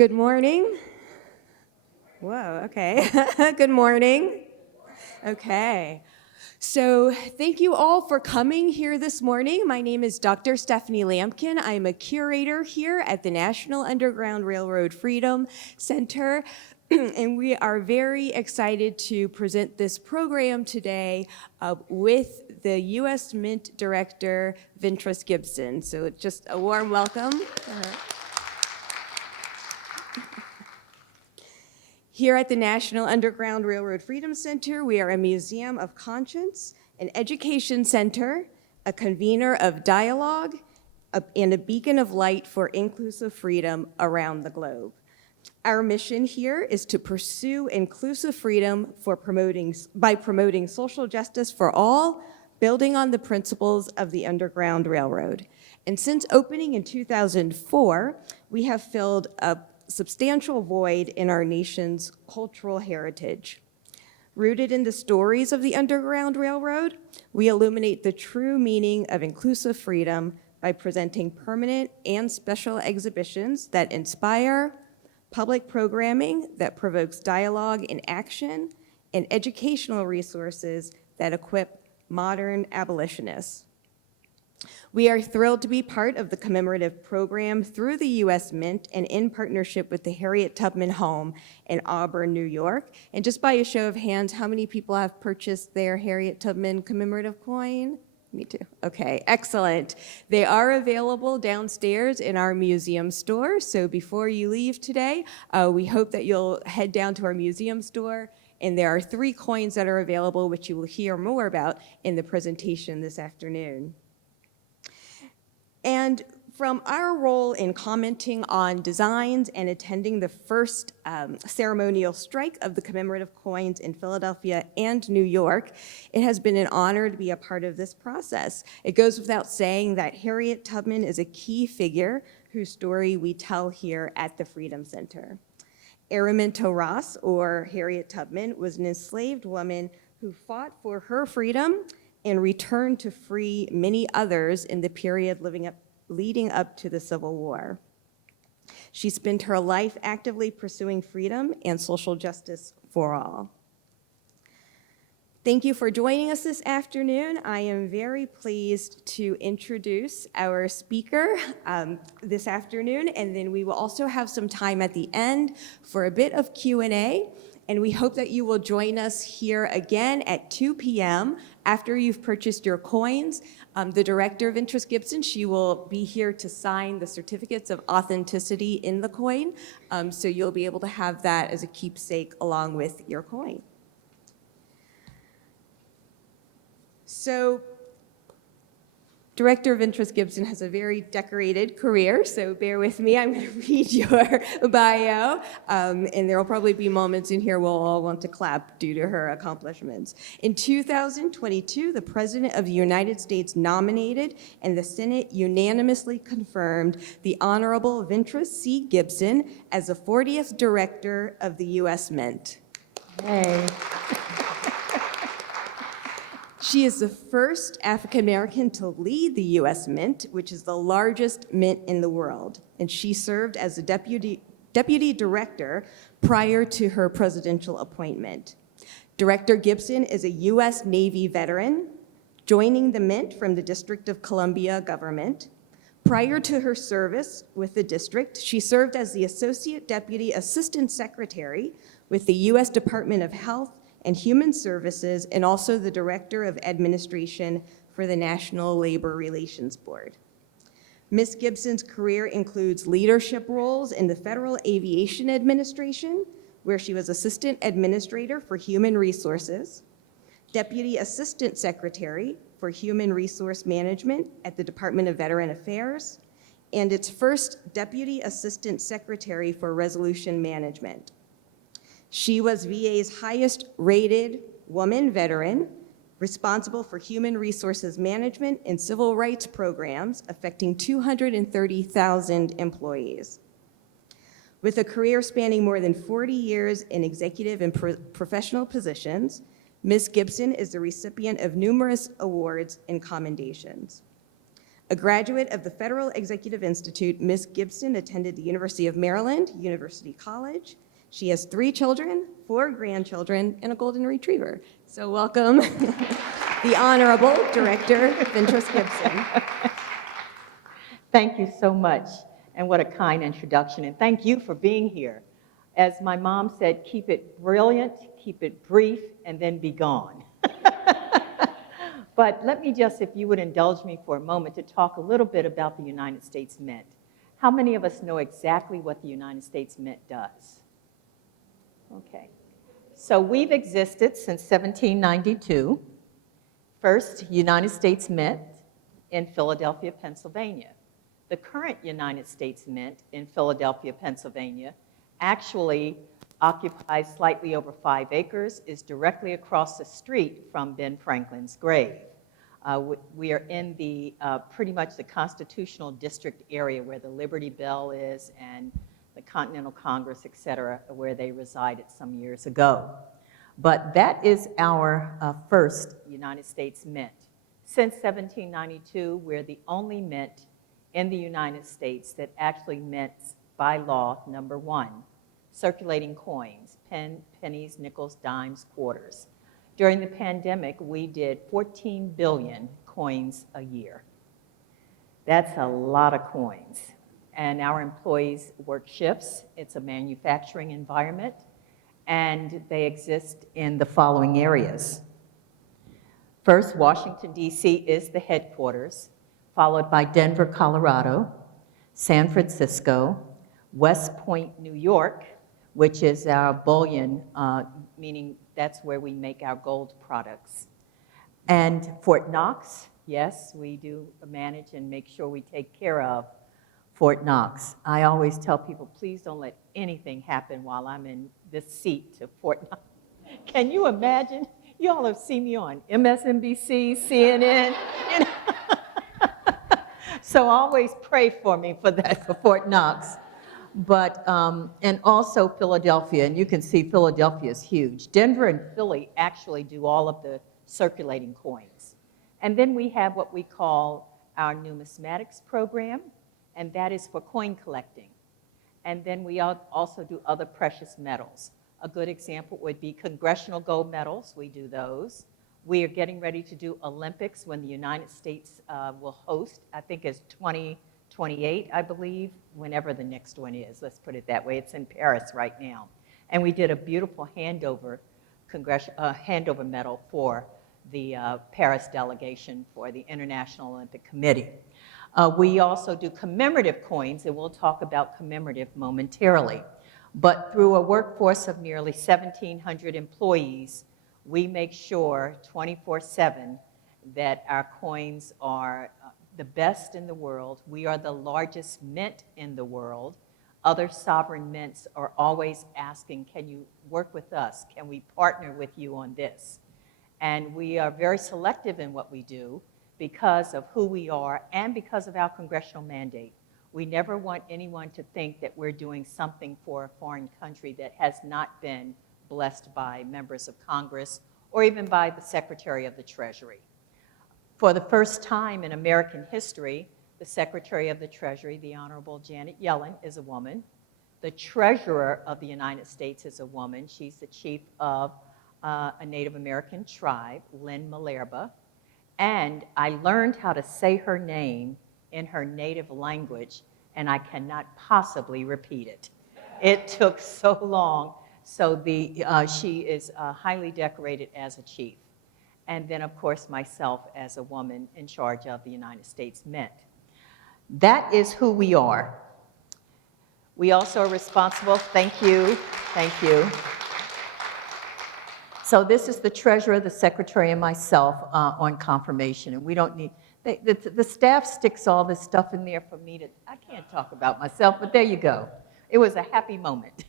Good morning. Whoa, okay. Good morning. Okay. So thank you all for coming here this morning. My name is Dr. Stephanie Lampkin. I'm a curator here at the National Underground Railroad Freedom Center. And we are very excited to present this program today with the U.S. Mint Director, Ventris Gibson. So just a warm welcome. Here at the National Underground Railroad Freedom Center, we are a museum of conscience, an education center, a convener of dialogue, and a beacon of light for inclusive freedom around the globe. Our mission here is to pursue inclusive freedom by promoting social justice for all, building on the principles of the Underground Railroad. And since opening in 2004, we have filled a substantial void in our nation's cultural heritage. Rooted in the stories of the Underground Railroad, we illuminate the true meaning of inclusive freedom by presenting permanent and special exhibitions that inspire, public programming that provokes dialogue and action, and educational resources that equip modern abolitionists. We are thrilled to be part of the Commemorative program through the U.S. Mint and in partnership with the Harriet Tubman home in Auburn, New York. And just by a show of hands, how many people have purchased their Harriet Tubman commemorative coin? Me too. Okay, excellent. They are available downstairs in our museum store. So before you leave today, we hope that you'll head down to our museum store. And there are 3 coins that are available, which you will hear more about in the presentation this afternoon. And from our role in commenting on designs and attending the first ceremonial strike of the commemorative coins in Philadelphia and New York, it has been an honor to be a part of this process. It goes without saying that Harriet Tubman is a key figure whose story we tell here at the Freedom Center. Araminta Ross, or Harriet Tubman, was an enslaved woman who fought for her freedom and returned to free many others in the period leading up to the Civil War. She spent her life actively pursuing freedom and social justice for all. Thank you for joining us this afternoon. I am very pleased to introduce our speaker this afternoon, and then we will also have some time at the end for a bit of Q&A. And we hope that you will join us here again at 2 p.m. after you've purchased your coins. The director, Ventris Gibson, she will be here to sign the certificates of authenticity in the coin. So you'll be able to have that as a keepsake along with your coin. So Director Ventris Gibson has a very decorated career, so bear with me. I'm going to read your bio, and there will probably be moments in here we'll all want to clap due to her accomplishments. In 2022, the President of the United States nominated and the Senate unanimously confirmed the Honorable Ventris C. Gibson as the 40th Director of the U.S. Mint. Hey. She is the first African American to lead the U.S. Mint, which is the largest mint in the world. And she served as the deputy director prior to her presidential appointment. Director Gibson is a U.S. Navy veteran, joining the Mint from the District of Columbia government. Prior to her service with the district, she served as the Associate Deputy Assistant Secretary with the U.S. Department of Health and Human Services, and also the Director of Administration for the National Labor Relations Board. Ms. Gibson's career includes leadership roles in the Federal Aviation Administration, where she was Assistant Administrator for Human Resources, Deputy Assistant Secretary for Human Resource Management at the Department of Veteran Affairs, and its first Deputy Assistant Secretary for Resolution Management. She was VA's highest rated woman veteran, responsible for human resources management and civil rights programs affecting 230,000 employees. With a career spanning more than 40 years in executive and professional positions, Ms. Gibson is the recipient of numerous awards and commendations. A graduate of the Federal Executive Institute, Ms. Gibson attended the University of Maryland, University College. She has 3 children, 4 grandchildren, and a golden retriever. So welcome, the Honorable Director, Ventris Gibson. Thank you so much, and what a kind introduction, and thank you for being here. As my mom said, keep it brilliant, keep it brief, and then be gone. But let me just, if you would indulge me for a moment, to talk a little bit about the United States Mint. How many of us know exactly what the United States Mint does? Okay. So we've existed since 1792. First, United States Mint in Philadelphia, Pennsylvania. The current United States Mint in Philadelphia, Pennsylvania, actually occupies slightly over 5 acres, is directly across the street from Ben Franklin's grave. We are in the pretty much the constitutional district area where the Liberty Bell is and the Continental Congress, et cetera, where they resided some years ago. But that is our first United States Mint. Since 1792, we're the only mint in the United States that actually mints by law, number 1, circulating coins, pennies, nickels, dimes, quarters. During the pandemic, we did 14 billion coins a year. That's a lot of coins. And our employees work shifts. It's a manufacturing environment. And they exist in the following areas. First, Washington, D.C. is the headquarters, followed by Denver, Colorado, San Francisco, West Point, New York, which is our bullion, meaning that's where we make our gold products. And Fort Knox, yes, we do manage and make sure we take care of Fort Knox. I always tell people, please don't let anything happen while I'm in this seat to Fort Knox. Can you imagine? You all have seen me on MSNBC, CNN, you know? So always pray for me for that, for Fort Knox. But, and also Philadelphia, and you can see Philadelphia is huge. Denver and Philly actually do all of the circulating coins. And then we have what we call our numismatics program, and that is for coin collecting. And then we also do other precious metals. A good example would be congressional gold medals. We do those. We are getting ready to do Olympics when the United States will host, I think it's 2028, I believe, whenever the next one is. Let's put it that way. It's in Paris right now. And we did a beautiful handover medal for the Paris delegation for the International Olympic Committee. We also do commemorative coins, and we'll talk about commemorative momentarily. But through a workforce of nearly 1,700 employees, we make sure 24/7 that our coins are the best in the world. We are the largest mint in the world. Other sovereign mints are always asking, can you work with us? Can we partner with you on this? And we are very selective in what we do because of who we are and because of our congressional mandate. We never want anyone to think that we're doing something for a foreign country that has not been blessed by members of Congress or even by the Secretary of the Treasury. For the first time in American history, the Secretary of the Treasury, the Honorable Janet Yellen, is a woman. The Treasurer of the United States is a woman. She's the chief of a Native American tribe, Lynn Malerba. And I learned how to say her name in her native language, and I cannot possibly repeat it. It took so long. So she is highly decorated as a chief. And then, of course, myself as a woman in charge of the United States Mint. That is who we are. We also are responsible, thank you. So this is the treasurer, the secretary, and myself on confirmation, and we don't need, the staff sticks all this stuff in there for me to, I can't talk about myself, but there you go. It was a happy moment.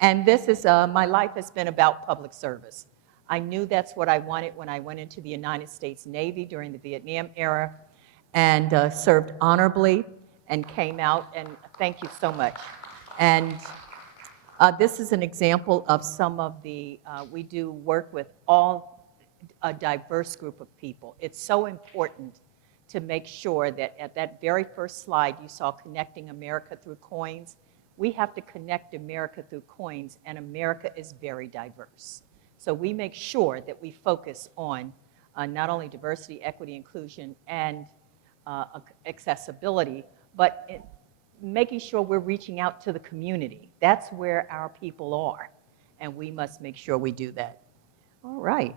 And this is, my life has been about public service. I knew that's what I wanted when I went into the United States Navy during the Vietnam era and served honorably and came out, and thank you so much. And this is an example of some of the, we do work with a diverse group of people. It's so important to make sure that at that very first slide you saw connecting America through coins. We have to connect America through coins, and America is very diverse. So we make sure that we focus on not only diversity, equity, inclusion, and accessibility, but making sure we're reaching out to the community. That's where our people are, and we must make sure we do that. All right.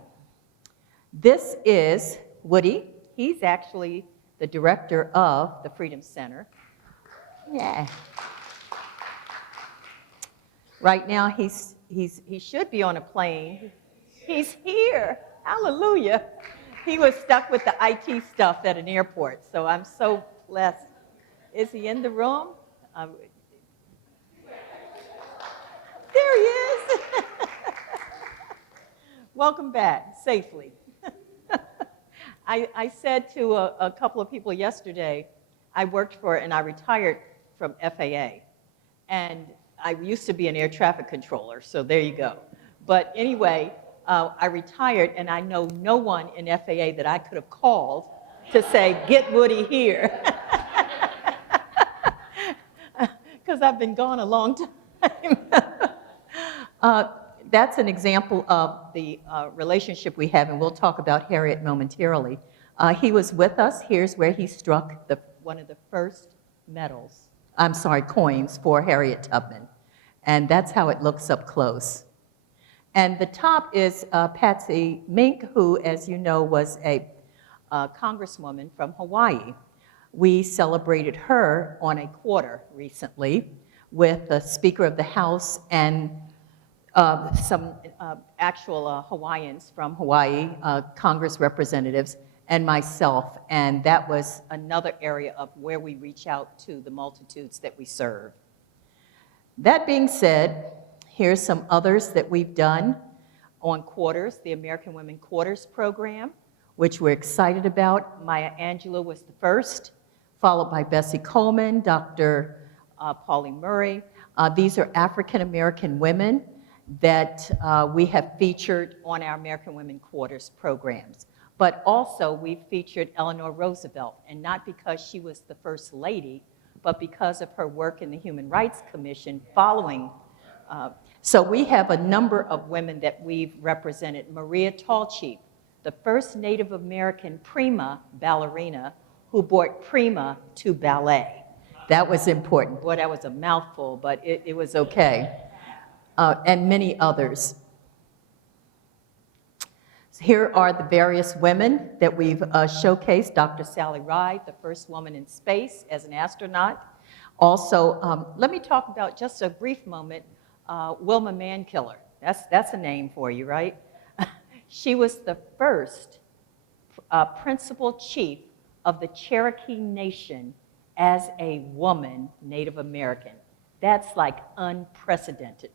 This is Woody. He's actually the director of the Freedom Center. Yeah. Right now, he should be on a plane. He's here. Hallelujah. He was stuck with the IT stuff at an airport, so I'm so blessed. Is he in the room? There he is. Welcome back safely. I said to a couple of people yesterday, I worked for, and I retired from FAA. And I used to be an air traffic controller, so there you go. But anyway, I retired, and I know no one in FAA that I could have called to say, get Woody here. Because I've been gone a long time. That's an example of the relationship we have, and we'll talk about Harriet momentarily. He was with us. Here's where he struck one of the first coins for Harriet Tubman. And that's how it looks up close. And the top is Patsy Mink, who, as you know, was a congresswoman from Hawaii. We celebrated her on a quarter recently with the Speaker of the House and some actual Hawaiians from Hawaii, Congress representatives, and myself. And that was another area of where we reach out to the multitudes that we serve. That being said, here's some others that we've done on quarters, the American Women Quarters program, which we're excited about. Maya Angelou was the first, followed by Bessie Coleman, Dr. Pauline Murray. These are African American women that we have featured on our American Women Quarters programs. But also we've featured Eleanor Roosevelt, and not because she was the first lady, but because of her work in the Human Rights Commission following. So we have a number of women that we've represented. Maria Tallchief, the first Native American prima ballerina who brought prima to ballet. That was important. Boy, that was a mouthful, but it was okay. And many others. So here are the various women that we've showcased. Dr. Sally Ride, the first woman in space as an astronaut. Also, let me talk about, just a brief moment, Wilma Mankiller. That's a name for you, right? She was the first principal chief of the Cherokee Nation as a woman Native American. That's like unprecedented.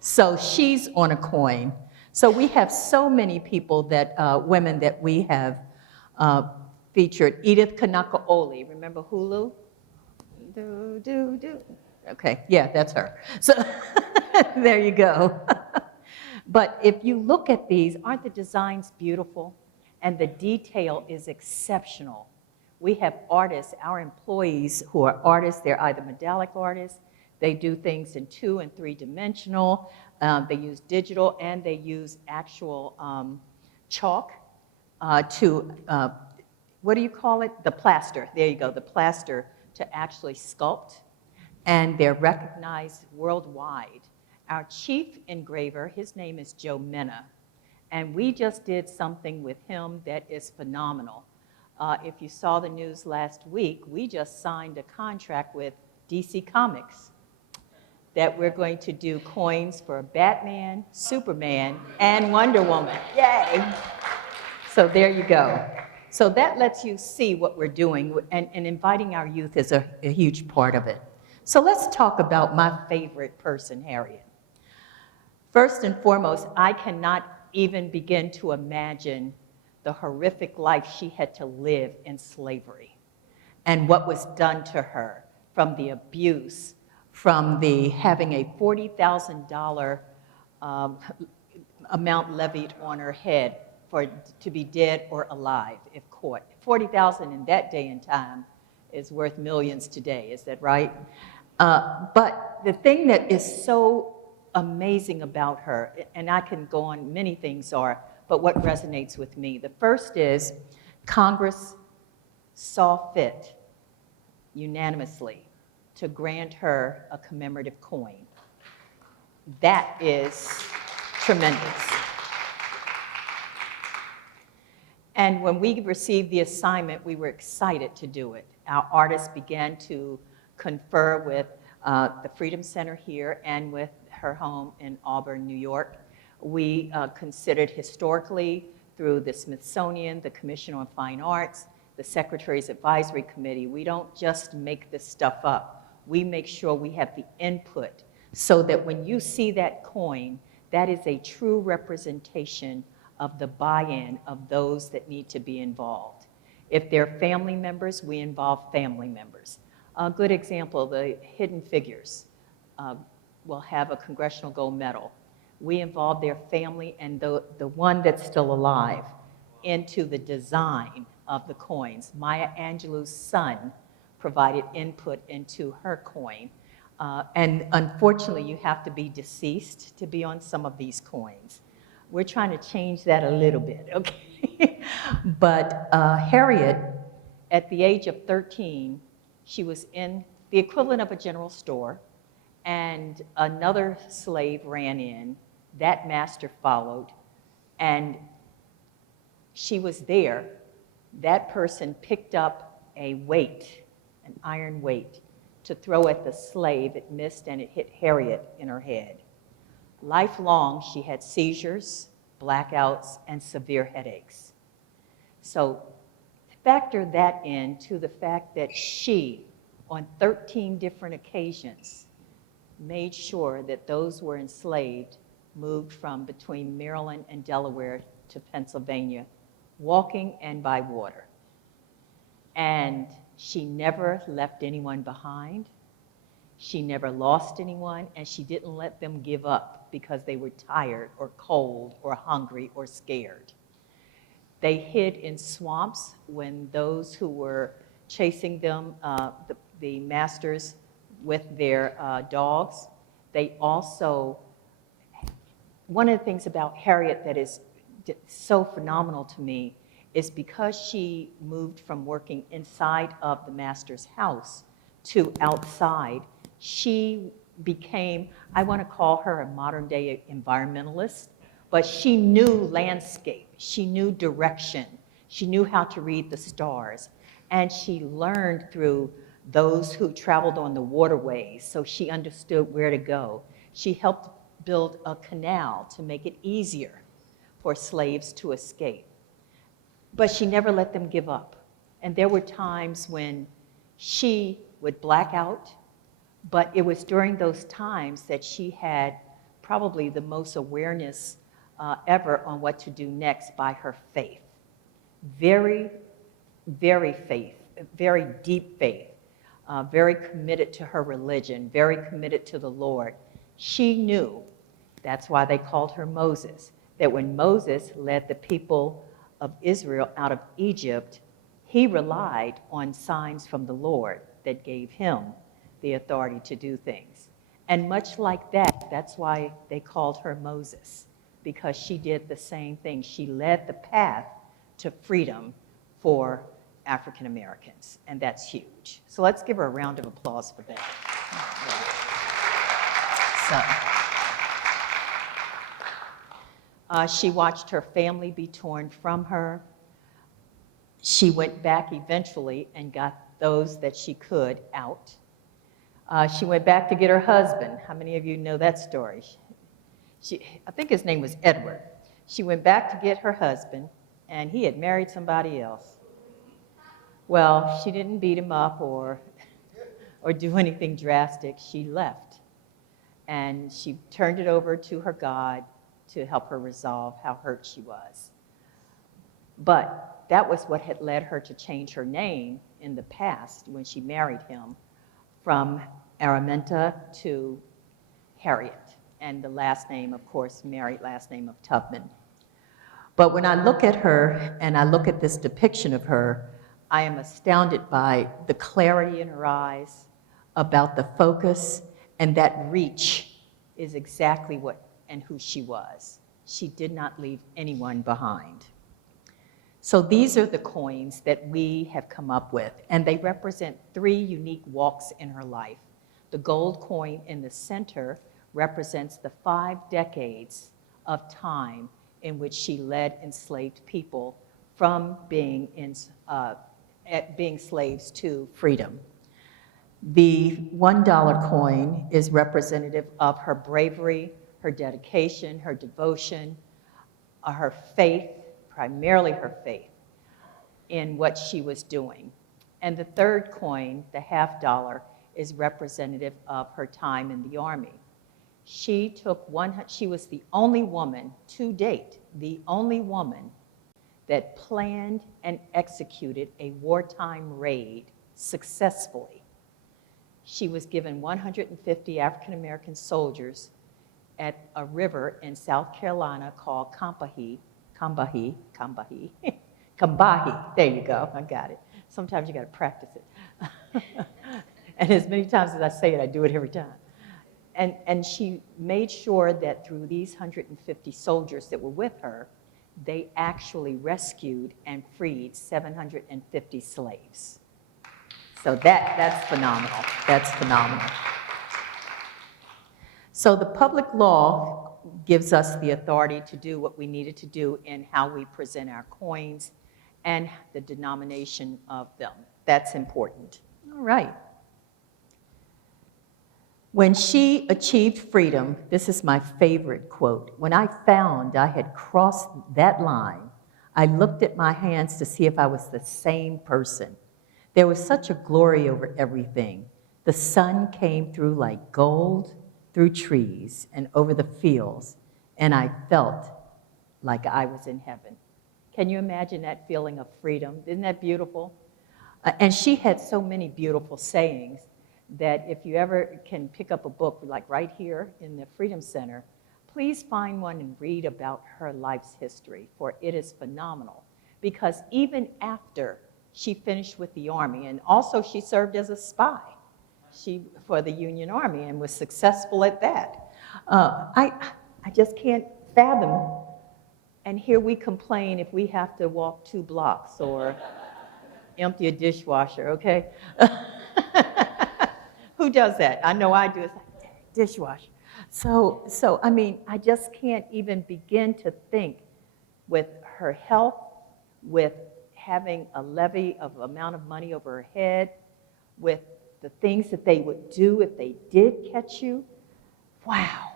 So she's on a coin. So we have so many people that, women that we have featured. Edith Kanakaoli, remember Hulu? Do. Okay, yeah, that's her. So there you go. But if you look at these, aren't the designs beautiful? And the detail is exceptional. We have artists, our employees who are artists, they're either medallic artists, they do things in 2- and 3-dimensional, they use digital, and they use actual chalk to, what do you call it? The plaster, there you go, the plaster to actually sculpt, and they're recognized worldwide. Our chief engraver, his name is Joe Mena, and we just did something with him that is phenomenal. If you saw the news last week, we just signed a contract with DC Comics that we're going to do coins for Batman, Superman, and Wonder Woman. Yay! So there you go. So that lets you see what we're doing, and inviting our youth is a huge part of it. So let's talk about my favorite person, Harriet. First and foremost, I cannot even begin to imagine the horrific life she had to live in slavery and what was done to her, from the abuse, from the having a $40,000 amount levied on her head to be dead or alive if caught $40,000 in that day and time is worth millions today. Is that right? But the thing that is so amazing about her, and I can go on, many things are, but what resonates with me. The first is Congress saw fit unanimously to grant her a commemorative coin. That is tremendous. And when we received the assignment, we were excited to do it. Our artists began to confer with the Freedom Center here and with her home in Auburn, New York. We considered historically through the Smithsonian, the Commission on Fine Arts, the Secretary's Advisory Committee. We don't just make this stuff up. We make sure we have the input so that when you see that coin, that is a true representation of the buy-in of those that need to be involved. If they're family members, we involve family members. A good example, the Hidden Figures will have a Congressional Gold Medal. We involve their family and the one that's still alive into the design of the coins. Maya Angelou's son provided input into her coin. And unfortunately, you have to be deceased to be on some of these coins. We're trying to change that a little bit, okay? But Harriet, at the age of 13, she was in the equivalent of a general store, and another slave ran in. That master followed, and she was there. That person picked up a weight, an iron weight, to throw at the slave. It missed, and it hit Harriet in her head. Lifelong, she had seizures, blackouts, and severe headaches. So factor that in to the fact that she, on 13 different occasions, made sure that those who were enslaved moved from between Maryland and Delaware to Pennsylvania, walking and by water. And she never left anyone behind. She never lost anyone, and she didn't let them give up because they were tired or cold or hungry or scared. They hid in swamps when those who were chasing them, the masters with their dogs. They also, one of the things about Harriet that is so phenomenal to me is because she moved from working inside of the master's house to outside, she became, I want to call her a modern day environmentalist, but she knew landscape, she knew direction, she knew how to read the stars, and she learned through those who traveled on the waterways, so she understood where to go. She helped build a canal to make it easier for slaves to escape. But she never let them give up. And there were times when she would black out, but it was during those times that she had probably the most awareness ever on what to do next by her faith. Very, very faith, very deep faith, very committed to her religion, very committed to the Lord. She knew, that's why they called her Moses, that when Moses led the people of Israel out of Egypt, he relied on signs from the Lord that gave him the authority to do things. And much like that, that's why they called her Moses, because she did the same thing. She led the path to freedom for African Americans, and that's huge. So let's give her a round of applause for that. She watched her family be torn from her. She went back eventually and got those that she could out. She went back to get her husband. How many of you know that story? I think his name was Edward. She went back to get her husband, and he had married somebody else. Well, she didn't beat him up or do anything drastic. She left, and she turned it over to her God to help her resolve how hurt she was. But that was what had led her to change her name in the past when she married him from Araminta to Harriet, and the last name, of course, married last name of Tubman. But when I look at her and I look at this depiction of her, I am astounded by the clarity in her eyes, about the focus, and that reach is exactly what and who she was. She did not leave anyone behind. So these are the coins that we have come up with, and they represent 3 unique walks in her life. The gold coin in the center represents the 5 decades of time in which she led enslaved people from being slaves to freedom. The $1 coin is representative of her bravery, her dedication, her devotion, her faith, primarily her faith, in what she was doing. And the third coin, the $50, is representative of her time in the Army. She was the only woman to date, the only woman that planned and executed a wartime raid successfully. She was given 150 African-American soldiers at a river in South Carolina called Combahee. There you go, I got it. Sometimes you got to practice it. And as many times as I say it, I do it every time. And she made sure that through these 150 soldiers that were with her, they actually rescued and freed 750 slaves. So that's phenomenal. That's phenomenal. So the public law gives us the authority to do what we needed to do in how we present our coins and the denomination of them. That's important. All right. When she achieved freedom, this is my favorite quote. When I found I had crossed that line, I looked at my hands to see if I was the same person. There was such a glory over everything. The sun came through like gold through trees and over the fields, and I felt like I was in heaven. Can you imagine that feeling of freedom? Isn't that beautiful? And she had so many beautiful sayings that if you ever can pick up a book, like right here in the Freedom Center, please find one and read about her life's history, for it is phenomenal. Because even after she finished with the Army, and also she served as a spy for the Union Army and was successful at that. I just can't fathom, and here we complain if we have to walk 2 blocks or empty a dishwasher, okay? Who does that? I know I do. It's like, dishwasher. So I mean, I just can't even begin to think with her health, with having a levy of amount of money over her head, with the things that they would do if they did catch you. Wow.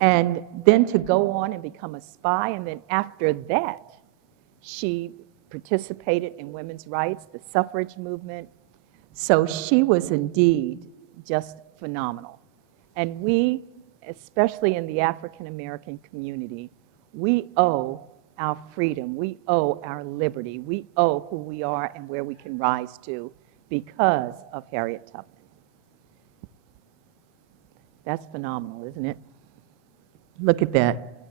And then to go on and become a spy, and then after that, she participated in women's rights, the suffrage movement. So she was indeed just phenomenal. And we, especially in the African American community, we owe our freedom, we owe our liberty, we owe who we are and where we can rise to because of Harriet Tubman. That's phenomenal, isn't it? Look at that.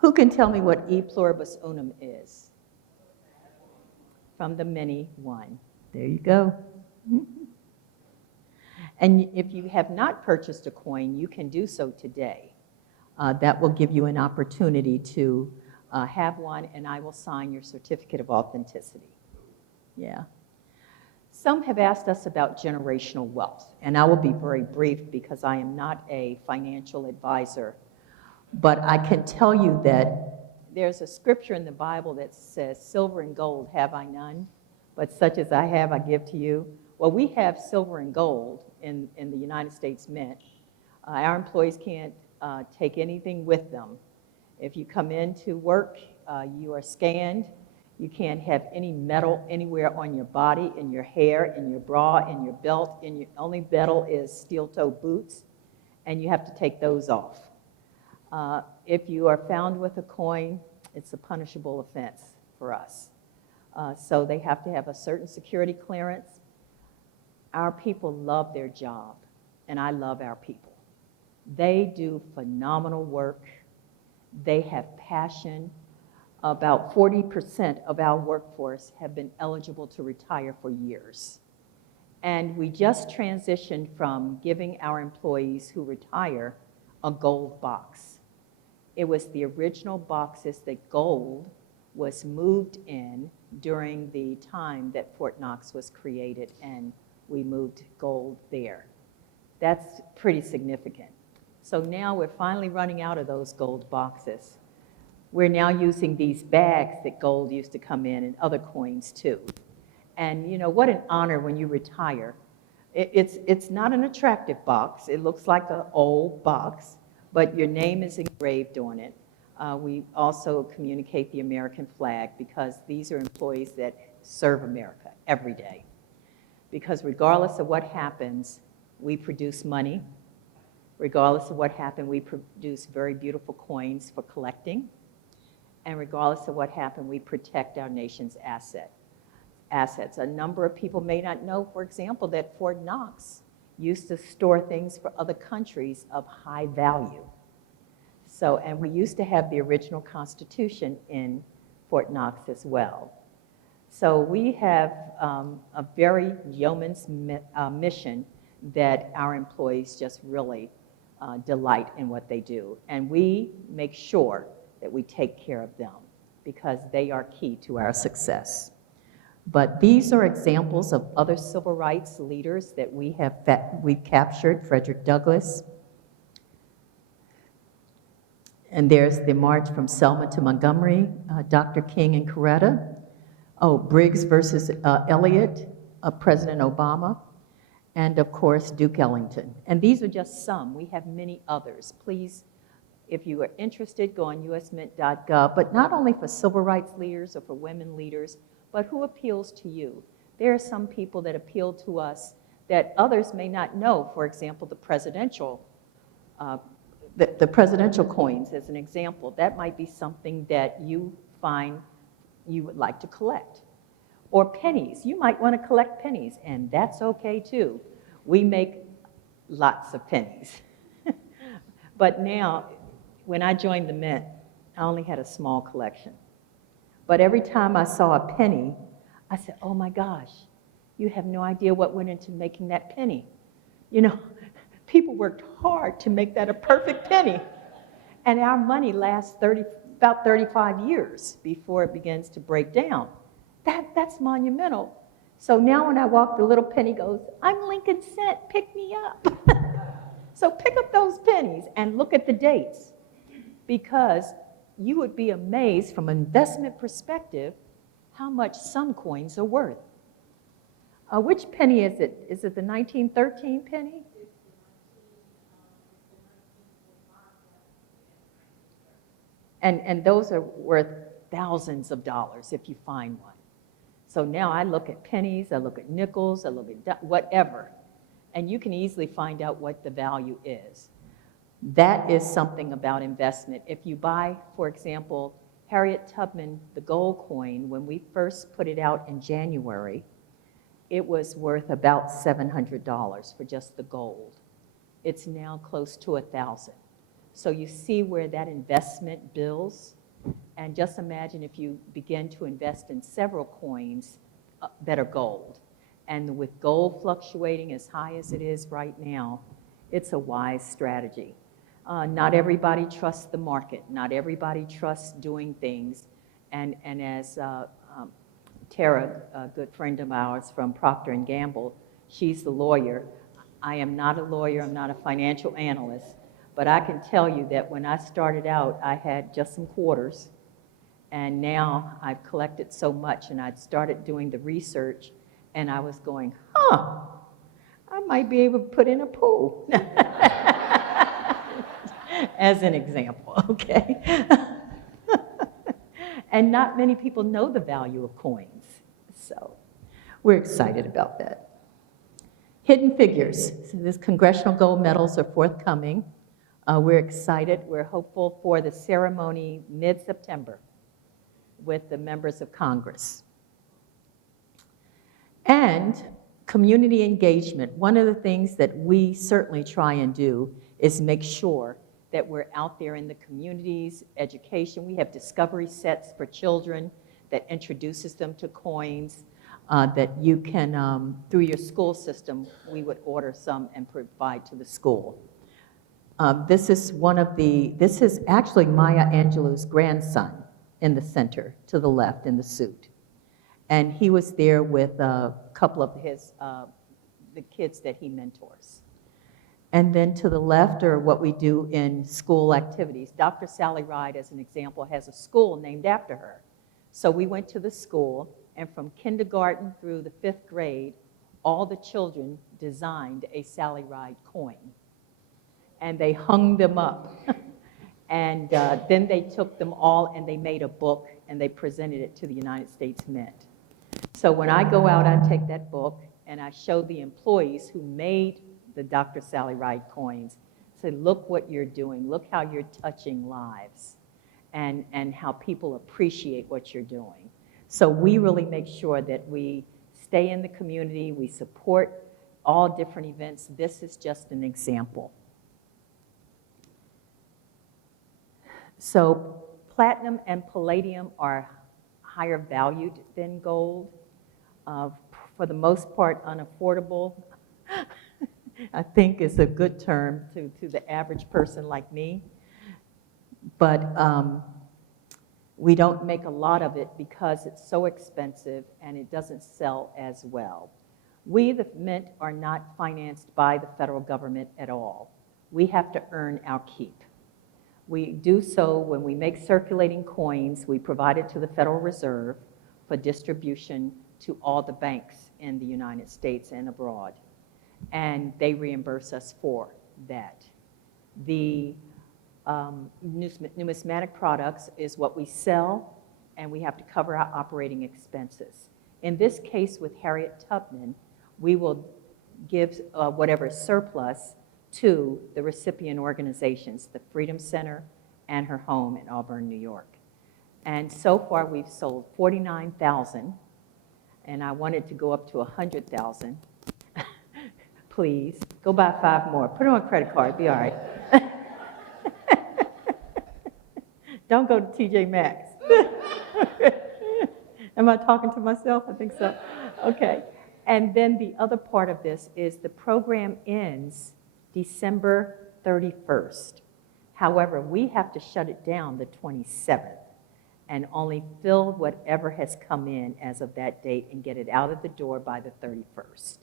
Who can tell me what e pluribus unum is? From the many, one. There you go. And if you have not purchased a coin, you can do so today. That will give you an opportunity to have one, and I will sign your certificate of authenticity. Yeah. Some have asked us about generational wealth, and I will be very brief because I am not a financial advisor. But I can tell you that there's a scripture in the Bible that says, silver and gold have I none, but such as I have I give to you. Well, we have silver and gold in the United States Mint. Our employees can't take anything with them. If you come into work, you are scanned. You can't have any metal anywhere on your body, in your hair, in your bra, in your belt. Only metal is steel-toe boots, and you have to take those off. If you are found with a coin, it's a punishable offense for us. So they have to have a certain security clearance. Our people love their job, and I love our people. They do phenomenal work. They have passion. about 40% of our workforce have been eligible to retire for years. And we just transitioned from giving our employees who retire a gold box. It was the original boxes that gold was moved in during the time that Fort Knox was created, and we moved gold there. That's pretty significant. So now we're finally running out of those gold boxes. We're now using these bags that gold used to come in and other coins too. And you know, what an honor when you retire. It's not an attractive box. It looks like an old box, but your name is engraved on it. We also communicate the American flag because these are employees that serve America every day. Because regardless of what happens, we produce money. Regardless of what happened, we produce very beautiful coins for collecting. And regardless of what happened, we protect our nation's assets. A number of people may not know, for example, that Fort Knox used to store things for other countries of high value. So, and we used to have the original Constitution in Fort Knox as well. So we have a very yeoman's mission that our employees just really delight in what they do. And we make sure that we take care of them because they are key to our success. But these are examples of other civil rights leaders that we've captured. Frederick Douglass. And there's the march from Selma to Montgomery, Dr. King and Coretta. Oh, Briggs versus Elliott, President Obama. And of course, Duke Ellington. And these are just some. We have many others. Please, if you are interested, go on usmint.gov, but not only for civil rights leaders or for women leaders, but who appeals to you? There are some people that appeal to us that others may not know. For example, the presidential coins, as an example. That might be something that you find you would like to collect. Or pennies. You might want to collect pennies, and that's okay too. We make lots of pennies. But now, when I joined the Mint, I only had a small collection. But every time I saw a penny, I said, oh my gosh, you have no idea what went into making that penny. You know, people worked hard to make that a perfect penny. And our money lasts about 35 years before it begins to break down. That's monumental. So now when I walk, the little penny goes, I'm Lincoln Cent, pick me up. So pick up those pennies and look at the dates, because you would be amazed from an investment perspective how much some coins are worth. Which penny is it? Is it the 1913 penny? And those are worth thousands of dollars if you find one. So now I look at pennies, I look at nickels, I look at whatever, and you can easily find out what the value is. That is something about investment. If you buy, for example, Harriet Tubman, the gold coin, when we first put it out in January, it was worth about $700 for just the gold. It's now close to $1,000. So you see where that investment builds. And just imagine if you begin to invest in several coins that are gold. And with gold fluctuating as high as it is right now, it's a wise strategy. Not everybody trusts the market. Not everybody trusts doing things. And as Tara, a good friend of ours from Procter & Gamble, she's the lawyer. I am not a lawyer. I'm not a financial analyst. But I can tell you that when I started out, I had just some quarters. And now I've collected so much, and I'd started doing the research, and I was going, I might be able to put in a pool. As an example, okay? And not many people know the value of coins. So we're excited about that. Hidden figures. So these congressional gold medals are forthcoming. We're excited. We're hopeful for the ceremony mid-September with the members of Congress. And community engagement. One of the things that we certainly try and do is make sure that we're out there in the communities, education. We have discovery sets for children that introduces them to coins that you can, through your school system, we would order some and provide to the school. This is actually Maya Angelou's grandson in the center, to the left in the suit. And he was there with a couple of the kids that he mentors. And then to the left are what we do in school activities. Dr. Sally Ride, as an example, has a school named after her. So we went to the school, and from kindergarten through the 5th grade, all the children designed a Sally Ride coin. And they hung them up. And then they took them all and they made a book and they presented it to the United States Mint. So when I go out, I take that book and I show the employees who made the Dr. Sally Ride coins, say, look what you're doing, look how you're touching lives, and how people appreciate what you're doing. So we really make sure that we stay in the community, we support all different events. This is just an example. So platinum and palladium are higher valued than gold. For the most part, unaffordable, I think is a good term to the average person like me. But we don't make a lot of it because it's so expensive and it doesn't sell as well. We, the Mint, are not financed by the federal government at all. We have to earn our keep. We do so when we make circulating coins, we provide it to the Federal Reserve for distribution to all the banks in the United States and abroad. And they reimburse us for that. The numismatic products is what we sell, and we have to cover our operating expenses. In this case with Harriet Tubman, we will give whatever surplus to the recipient organizations, the Freedom Center and her home in Auburn, New York. And so far we've sold 49,000, and I wanted to go up to 100,000. Please, go buy 5 more. Put it on a credit card, be all right. Don't go to TJ Maxx. Am I talking to myself? I think so. Okay. And then the other part of this is the program ends December 31st. However, we have to shut it down the 27th and only fill whatever has come in as of that date and get it out of the door by the 31st.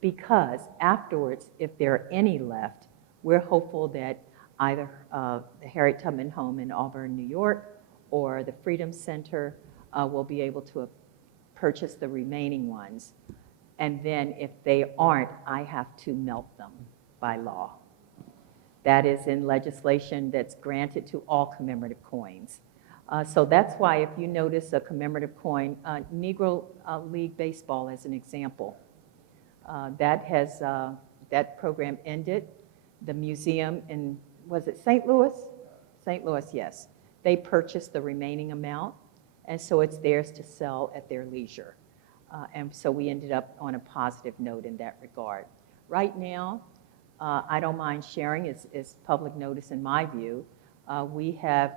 Because afterwards, if there are any left, we're hopeful that either the Harriet Tubman Home in Auburn, New York, or the Freedom Center will be able to purchase the remaining ones. And then if they aren't, I have to melt them by law. That is in legislation that's granted to all commemorative coins. So that's why if you notice a commemorative coin, Negro League Baseball as an example, that program ended. The museum in, was it St. Louis? St. Louis, yes. They purchased the remaining amount, and so it's theirs to sell at their leisure. And so we ended up on a positive note in that regard. Right now, I don't mind sharing, is public notice in my view. We have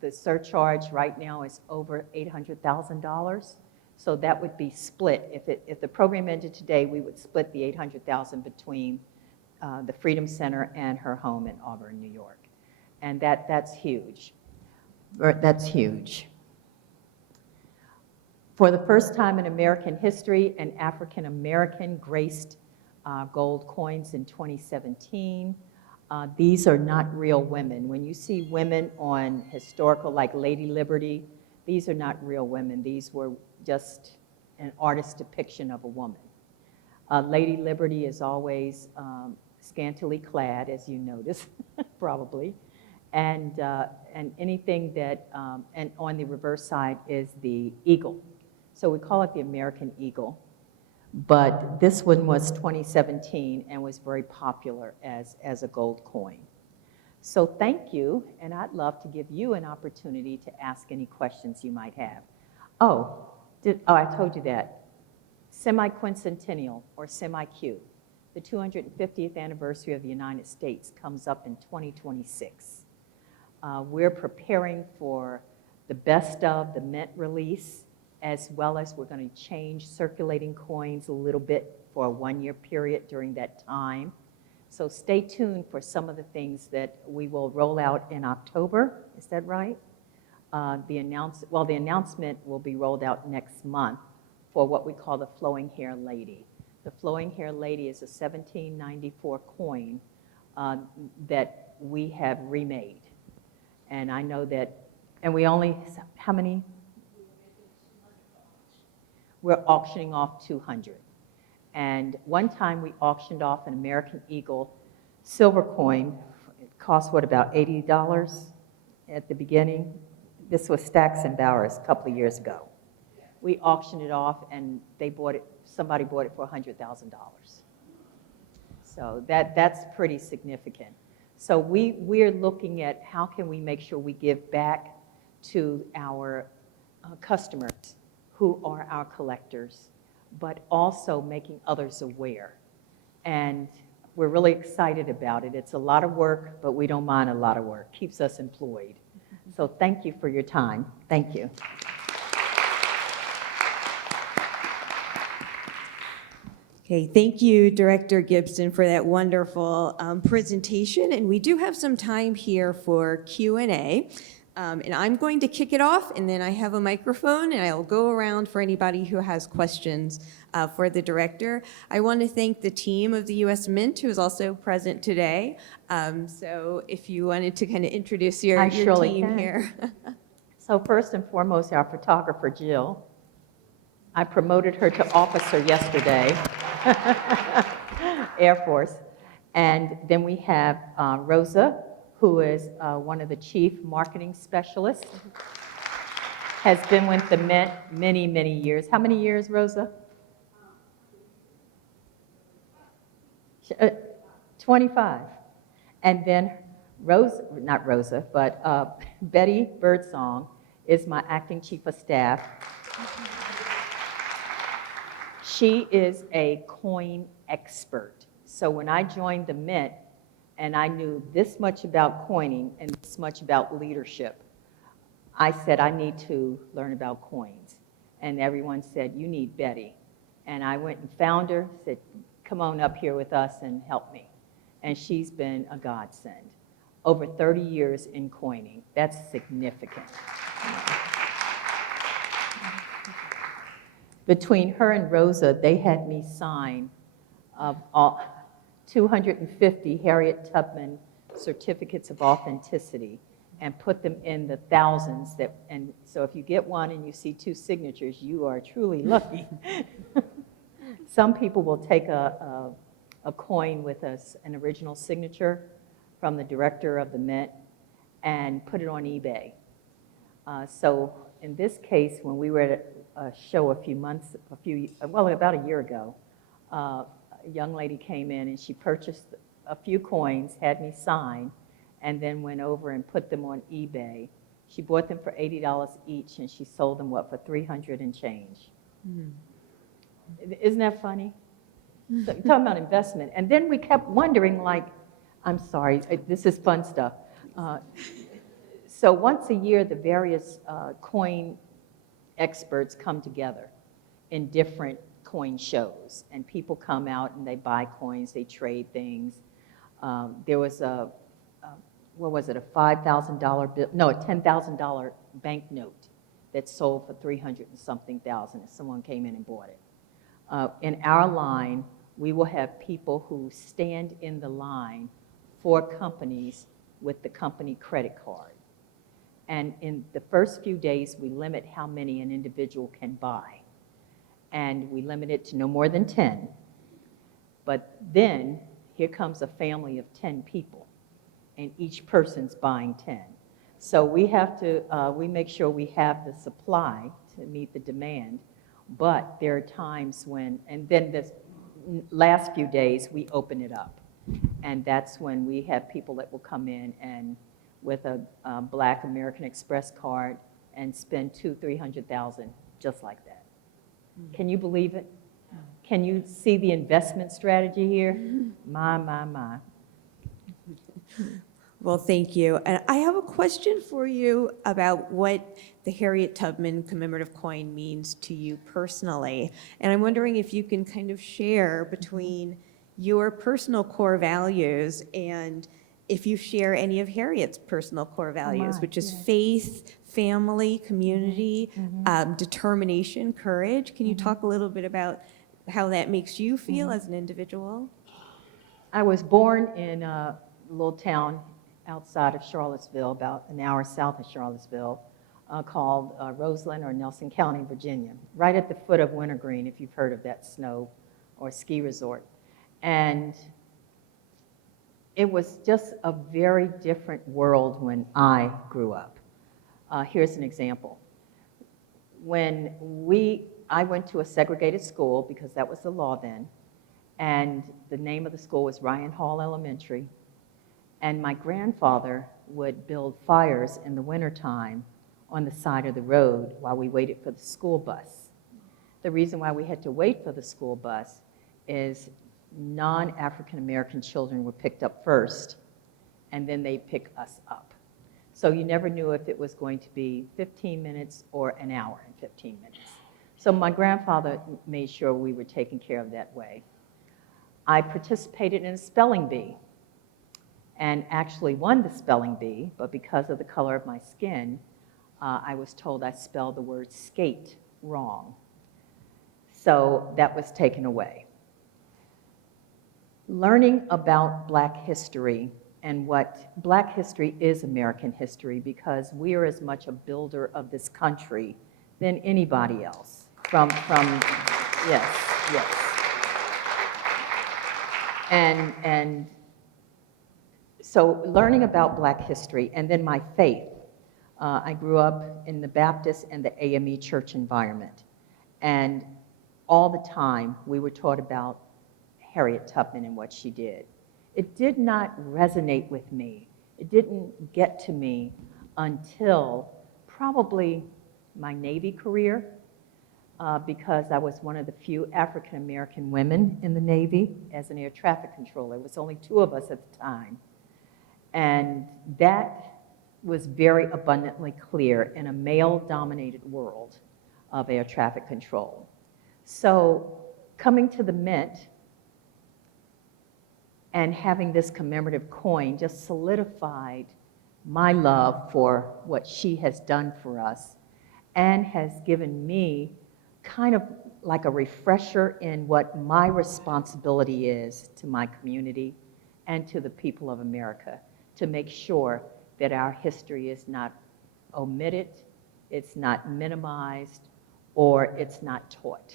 the surcharge right now is over $800,000. So that would be split. If the program ended today, we would split the $800,000 between the Freedom Center and her home in Auburn, New York. And that's huge. That's huge. For the first time in American history, an African American graced gold coins in 2017. These are not real women. When you see women on historical, like Lady Liberty, these are not real women. These were just an artist's depiction of a woman. Lady Liberty is always scantily clad, as you notice, probably. And anything that, and on the reverse side is the eagle. So we call it the American Eagle. But this one was 2017 and was very popular as a gold coin. So thank you, and I'd love to give you an opportunity to ask any questions you might have. Oh, I told you that. Semi-quincentennial or semi-Q. The 250th anniversary of the United States comes up in 2026. We're preparing for the best of the mint release, as well as we're going to change circulating coins a little bit for a one-year period during that time. So stay tuned for some of the things that we will roll out in October. Is that right? The announcement will be rolled out next month for what we call the Flowing Hair Lady. The Flowing Hair Lady is a 1794 coin that we have remade. And I know that, and we only, how many? We're auctioning off 200. And one time we auctioned off an American Eagle silver coin. It cost, what, about $80 at the beginning? This was Stacks and Bowers a couple of years ago. We auctioned it off, and they bought it, somebody bought it for $100,000. So that's pretty significant. So we're looking at how can we make sure we give back to our customers who are our collectors, but also making others aware. And we're really excited about it. It's a lot of work, but we don't mind a lot of work. Keeps us employed. So thank you for your time. Thank you. Okay, thank you, Director Gibson, for that wonderful presentation. And we do have some time here for Q&A. And I'm going to kick it off, and then I have a microphone, and I'll go around for anybody who has questions for the director. I want to thank the team of the U.S. Mint, who is also present today. So if you wanted to kind of introduce your team here. So first and foremost, our photographer, Jill. I promoted her to officer yesterday, Air Force. And then we have Rosa, who is one of the chief marketing specialists, has been with the Mint many, many years. How many years, Rosa? 25. And then Betty Birdsong is my acting chief of staff. She is a coin expert. So when I joined the Mint, and I knew this much about coining and this much about leadership, I said, I need to learn about coins. And everyone said, you need Betty. And I went and found her, said, come on up here with us and help me. And she's been a godsend. Over 30 years in coining. That's significant. Between her and Rosa, they had me sign 250 Harriet Tubman certificates of authenticity and put them in the thousands. And so if you get one and you see two signatures, you are truly lucky. Some people will take a coin with an original signature from the director of the Mint and put it on eBay. So in this case, when we were at a show about a year ago, a young lady came in and she purchased a few coins, had me sign, and then went over and put them on eBay. She bought them for $80 each, and she sold them, for $300 and change. Mm-hmm. Isn't that funny? So, you're talking about investment. And then we kept wondering, I'm sorry, this is fun stuff. So once a year, the various coin experts come together in different coin shows, and people come out and they buy coins, they trade things. There was a $5,000 bill, no, a $10,000 banknote that sold for $300 and something thousand. Someone came in and bought it. In our line, we will have people who stand in the line for companies with the company credit card. And in the first few days, we limit how many an individual can buy. And we limit it to no more than 10. But then here comes a family of 10 people, and each person's buying 10. So we have to, we make sure we have the supply to meet the demand, but there are times when, and then this last few days, we open it up. And that's when we have people that will come in and with a Black American Express card and spend $200,000, $300,000, just like that. Can you believe it? Can you see the investment strategy here? My. Well, thank you. And I have a question for you about what the Harriet Tubman commemorative coin means to you personally. And I'm wondering if you can kind of share between your personal core values and if you share any of Harriet's personal core values, which is faith, family, community, determination, courage. Can you talk a little bit about how that makes you feel as an individual? I was born in a little town outside of Charlottesville, about an hour south of Charlottesville, called Roseland or Nelson County, Virginia, right at the foot of Wintergreen, if you've heard of that snow or ski resort. And it was just a very different world when I grew up. Here's an example. When I went to a segregated school, because that was the law then, and the name of the school was Ryan Hall Elementary, and my grandfather would build fires in the wintertime on the side of the road while we waited for the school bus. The reason why we had to wait for the school bus is non-African American children were picked up first, and then they'd pick us up. So you never knew if it was going to be 15 minutes or an hour and 15 minutes. So my grandfather made sure we were taken care of that way. I participated in a spelling bee and actually won the spelling bee, but because of the color of my skin, I was told I spelled the word skate wrong. So that was taken away. Learning about Black history and what Black history is American history, because we are as much a builder of this country than anybody else. Yes. And so learning about Black history, and then my faith. I grew up in the Baptist and the AME church environment. And all the time we were taught about Harriet Tubman and what she did. It did not resonate with me. It didn't get to me until probably my Navy career, because I was one of the few African American women in the Navy as an air traffic controller. There was only 2 of us at the time. And that was very abundantly clear in a male-dominated world of air traffic control. So coming to the Mint and having this commemorative coin just solidified my love for what she has done for us and has given me kind of like a refresher in what my responsibility is to my community and to the people of America, to make sure that our history is not omitted, it's not minimized, or it's not taught.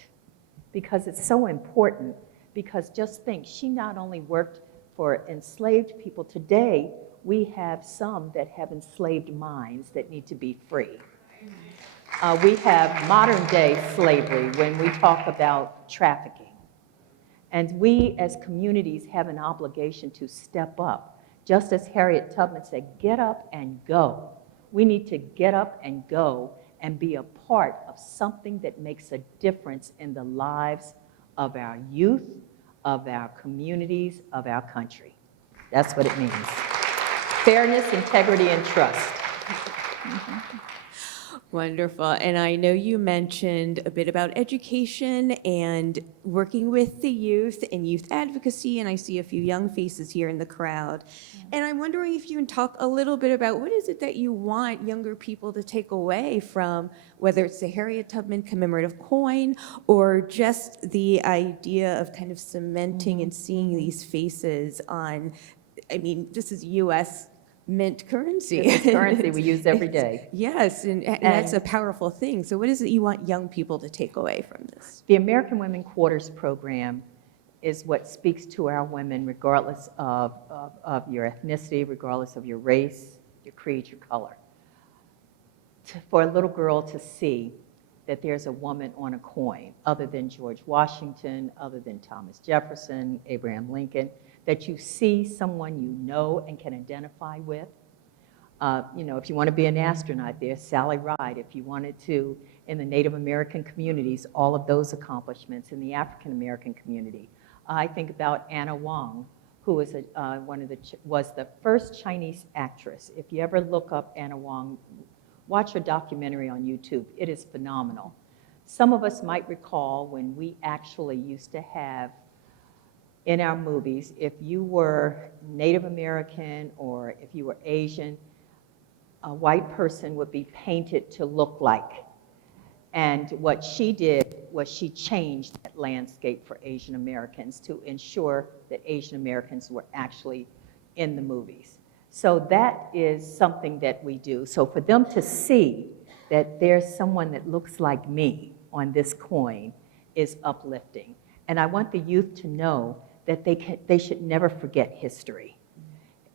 Because it's so important, because just think, she not only worked for enslaved people. Today, we have some that have enslaved minds that need to be free. We have modern day slavery when we talk about trafficking. And we as communities have an obligation to step up. Just as Harriet Tubman said, get up and go. We need to get up and go and be a part of something that makes a difference in the lives of our youth, of our communities, of our country. That's what it means. Fairness, integrity, and trust. Wonderful. And I know you mentioned a bit about education and working with the youth and youth advocacy, and I see a few young faces here in the crowd. And I'm wondering if you can talk a little bit about what is it that you want younger people to take away from, whether it's the Harriet Tubman commemorative coin or just the idea of kind of cementing and seeing these faces on, I mean, this is U.S. mint currency. It's currency we use every day. Yes, and that's a powerful thing. So what is it you want young people to take away from this? The American Women Quarters program is what speaks to our women regardless of your ethnicity, regardless of your race, your creed, your color. For a little girl to see that there's a woman on a coin other than George Washington, other than Thomas Jefferson, Abraham Lincoln, that you see someone you know and can identify with, If you want to be an astronaut, there's Sally Ride. If you wanted to, in the Native American communities, all of those accomplishments. In the African American community, I think about Anna Wong, who was was the first Chinese actress. If you ever look up Anna Wong, watch her documentary on YouTube. It is phenomenal. Some of us might recall when we actually used to have in our movies, if you were Native American or if you were Asian, a white person would be painted to look like. And what she did was she changed that landscape for Asian Americans to ensure that Asian Americans were actually in the movies. So that is something that we do. So for them to see that there's someone that looks like me on this coin is uplifting. And I want the youth to know that they should never forget history,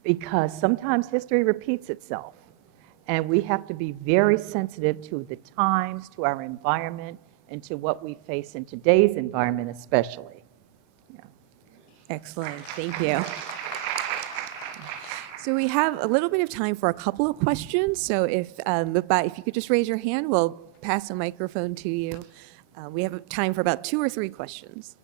because sometimes history repeats itself. And we have to be very sensitive to the times, to our environment, and to what we face in today's environment especially. Yeah. Excellent, thank you. So we have a little bit of time for a couple of questions. So if you could just raise your hand, we'll pass a microphone to you. We have time for about 2 or 3 questions.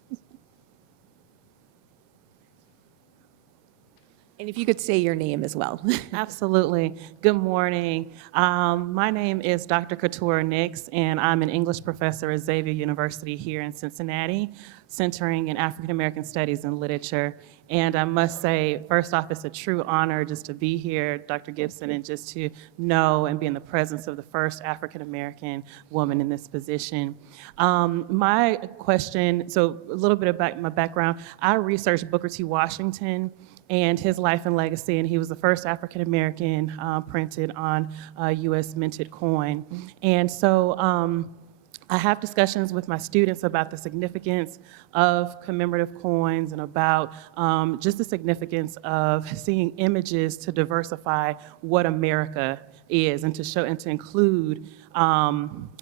And if you could say your name as well. Absolutely. Good morning. My name is Dr. Couture Nix, and I'm an English professor at Xavier University here in Cincinnati, centering in African American Studies and Literature. And I must say, first off, it's a true honor just to be here, Dr. Gibson, and just to know and be in the presence of the first African American woman in this position. My question, so a little bit about my background. I researched Booker T. Washington and his life and legacy, and he was the first African American printed on a U.S. minted coin. And so I have discussions with my students about the significance of commemorative coins and about just the significance of seeing images to diversify what America is, and to show and to include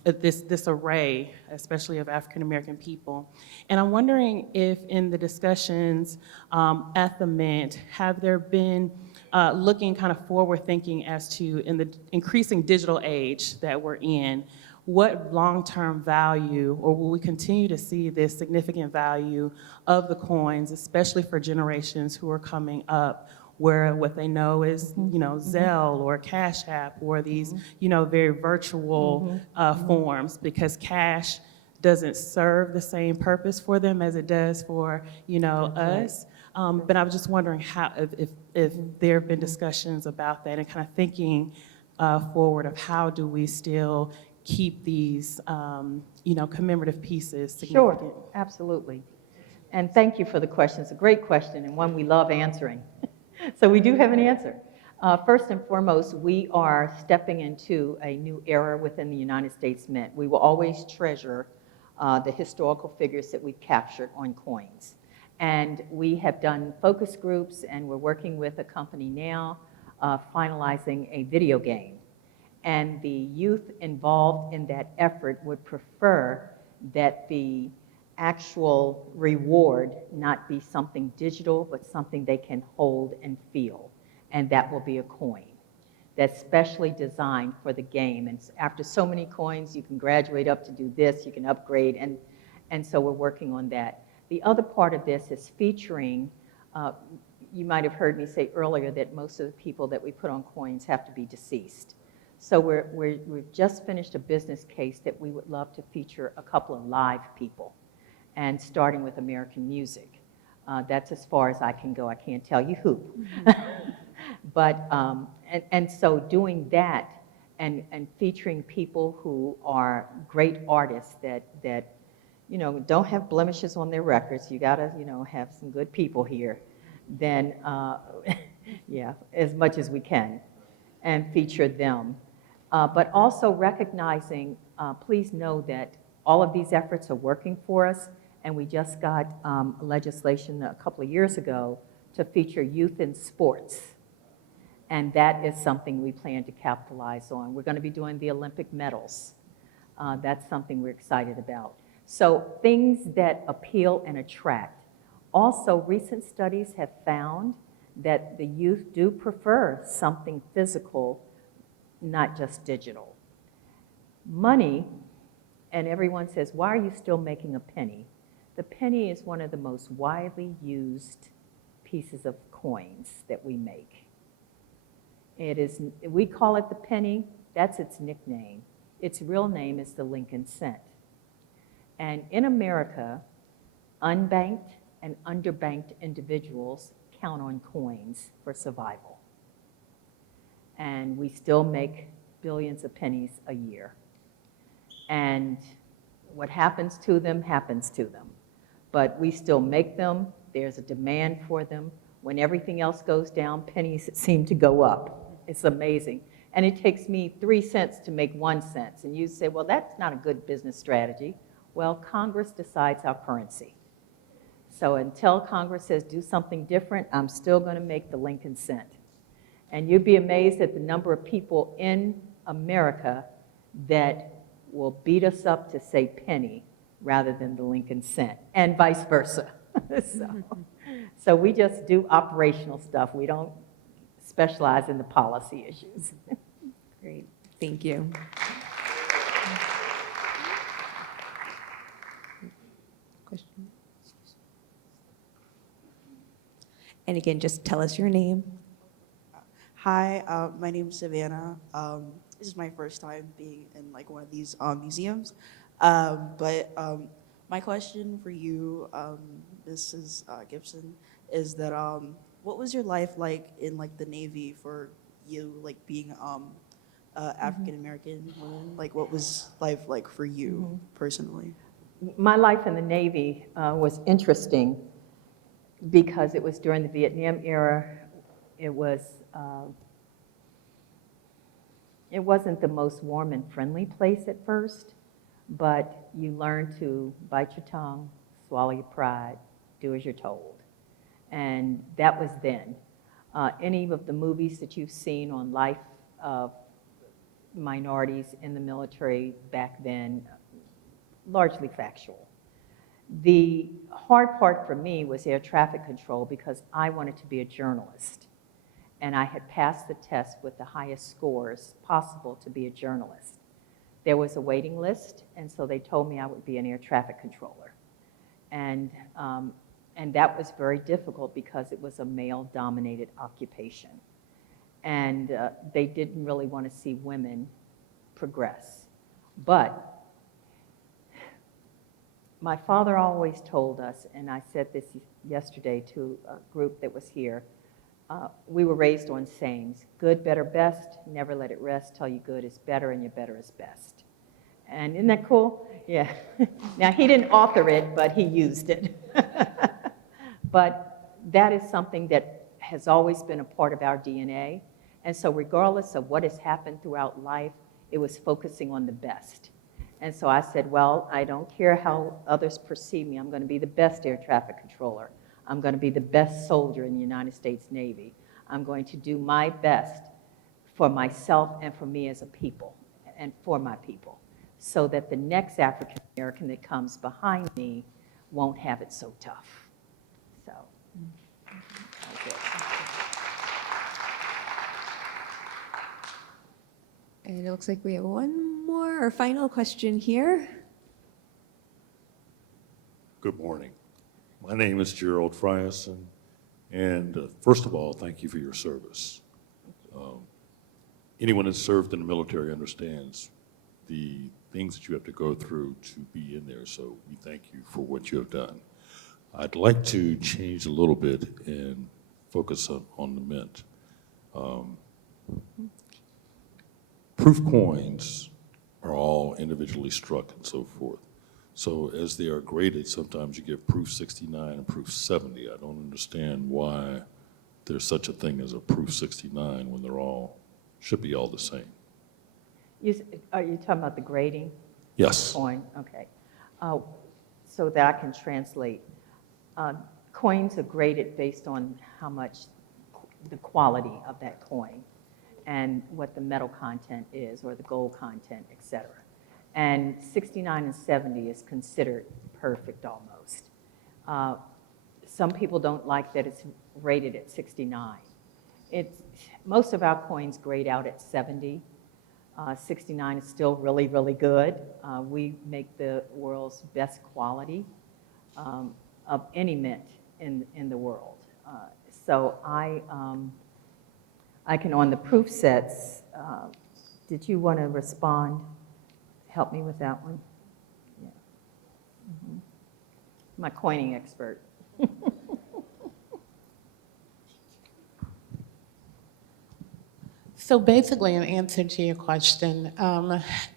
this array, especially of African American people. And I'm wondering if in the discussions at the Mint, have there been looking kind of forward thinking as to, in the increasing digital age that we're in, what long-term value, or will we continue to see this significant value of the coins, especially for generations who are coming up, where what they know is, Zelle or Cash App or these, very virtual forms, because cash doesn't serve the same purpose for them as it does for, us. But I was just wondering how, if there have been discussions about that and kind of thinking forward of how do we still keep these, commemorative pieces significant. Sure, absolutely. And thank you for the question. It's a great question and one we love answering. So we do have an answer. First and foremost, we are stepping into a new era within the United States Mint. We will always treasure the historical figures that we've captured on coins. And we have done focus groups, and we're working with a company now finalizing a video game. And the youth involved in that effort would prefer that the actual reward not be something digital, but something they can hold and feel. And that will be a coin that's specially designed for the game. And after so many coins, you can graduate up to do this, you can upgrade, and so we're working on that. The other part of this is featuring, you might have heard me say earlier that most of the people that we put on coins have to be deceased. So we've just finished a business case that we would love to feature a couple of live people, and starting with American music. That's as far as I can go. I can't tell you who. But, and so doing that and featuring people who are great artists that don't have blemishes on their records. You gotta, have some good people here. Then, yeah, as much as we can, and feature them. But also recognizing, please know that all of these efforts are working for us, and we just got legislation a couple of years ago to feature youth in sports. And that is something we plan to capitalize on. We're going to be doing the Olympic medals. That's something we're excited about. So things that appeal and attract. Also, recent studies have found that the youth do prefer something physical not just digital. Money, and everyone says, why are you still making a penny? The penny is one of the most widely used pieces of coins that we make. It is, we call it the penny, that's its nickname. Its real name is the Lincoln cent. And in America, unbanked and underbanked individuals count on coins for survival. And we still make billions of pennies a year. And what happens to them, happens to them. But we still make them. There's a demand for them. When everything else goes down, pennies seem to go up. It's amazing. And it takes me 3 cents to make 1 cent. And you say, well, that's not a good business strategy. Well, Congress decides our currency. So until Congress says do something different, I'm still going to make the Lincoln cent. And you'd be amazed at the number of people in America that will beat us up to say penny rather than the Lincoln cent, and vice versa. So we just do operational stuff. We don't specialize in the policy issues. Great, thank you. Question? And again, just tell us your name. Hi, my name is Savannah. This is my first time being in like one of these museums. But my question for you, Mrs. Gibson, is that what was your life like in like the Navy for you, like being African American woman? Like what was life like for you personally? My life in the Navy was interesting because it was during the Vietnam era. It wasn't the most warm and friendly place at first, but you learn to bite your tongue, swallow your pride, do as you're told. And that was then. Any of the movies that you've seen on life of minorities in the military back then, largely factual. The hard part for me was air traffic control because I wanted to be a journalist. And I had passed the test with the highest scores possible to be a journalist. There was a waiting list, and so they told me I would be an air traffic controller. And that was very difficult because it was a male-dominated occupation. And they didn't really want to see women progress. But my father always told us, and I said this yesterday to a group that was here, we were raised on sayings, good, better, best, never let it rest, tell you good is better and your better is best. And isn't that cool? Yeah. Now, he didn't author it, but he used it. But that is something that has always been a part of our DNA. And so regardless of what has happened throughout life, it was focusing on the best. And so I said, well, I don't care how others perceive me. I'm going to be the best air traffic controller. I'm going to be the best soldier in the United States Navy. I'm going to do my best for myself and for me as a people and for my people so that the next African American that comes behind me won't have it so tough. So, that's it. And it looks like we have one more, our final question here. Good morning. My name is Gerald Frierson, and first of all, thank you for your service. Anyone that's served in the military understands the things that you have to go through to be in there, so we thank you for what you have done. I'd like to change a little bit and focus on the mint. Proof coins are all individually struck and so forth. So as they are graded, sometimes you get proof 69 and proof 70. I don't understand why there's such a thing as a proof 69 when they're all, should be all the same. Are you talking about the grading? Yes. Coin, okay. So that I can translate. Coins are graded based on how much the quality of that coin and what the metal content is or the gold content, et cetera. And 69 and 70 is considered perfect almost. Some people don't like that it's rated at 69. Most of our coins grade out at 70, 69 is still really, really good. We make the world's best quality of any mint in the world. So I can, on the proof sets, did you want to respond? Help me with that one. Yeah. My coining expert. So basically, in answer to your question,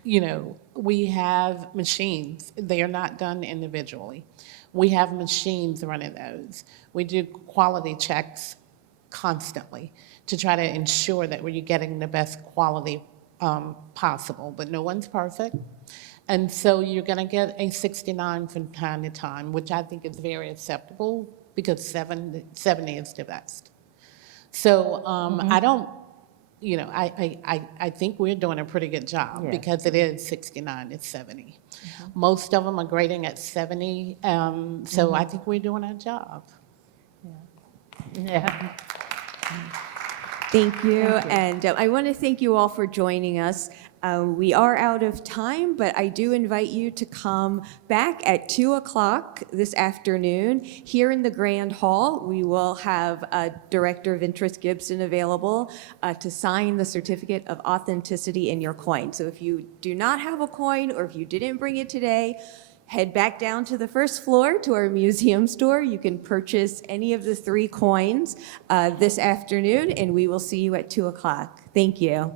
we have machines. They are not done individually. We have machines running those. We do quality checks constantly to try to ensure that we're getting the best quality possible, but no one's perfect. And so you're going to get a 69 from time to time, which I think is very acceptable because 70 is the best. So I don't, I think we're doing a pretty good job Yes. because it is 69, it's 70. Most of them are grading at 70, so I think we're doing our job. Yeah. Thank you. Thank you. And I want to thank you all for joining us. We are out of time, but I do invite you to come back at 2 o'clock this afternoon. Here in the Grand Hall, we will have Director Ventris Gibson available to sign the certificate of authenticity in your coin. So if you do not have a coin or if you didn't bring it today, head back down to the first floor to our museum store. You can purchase any of the 3 coins this afternoon, and we will see you at 2 o'clock. Thank you.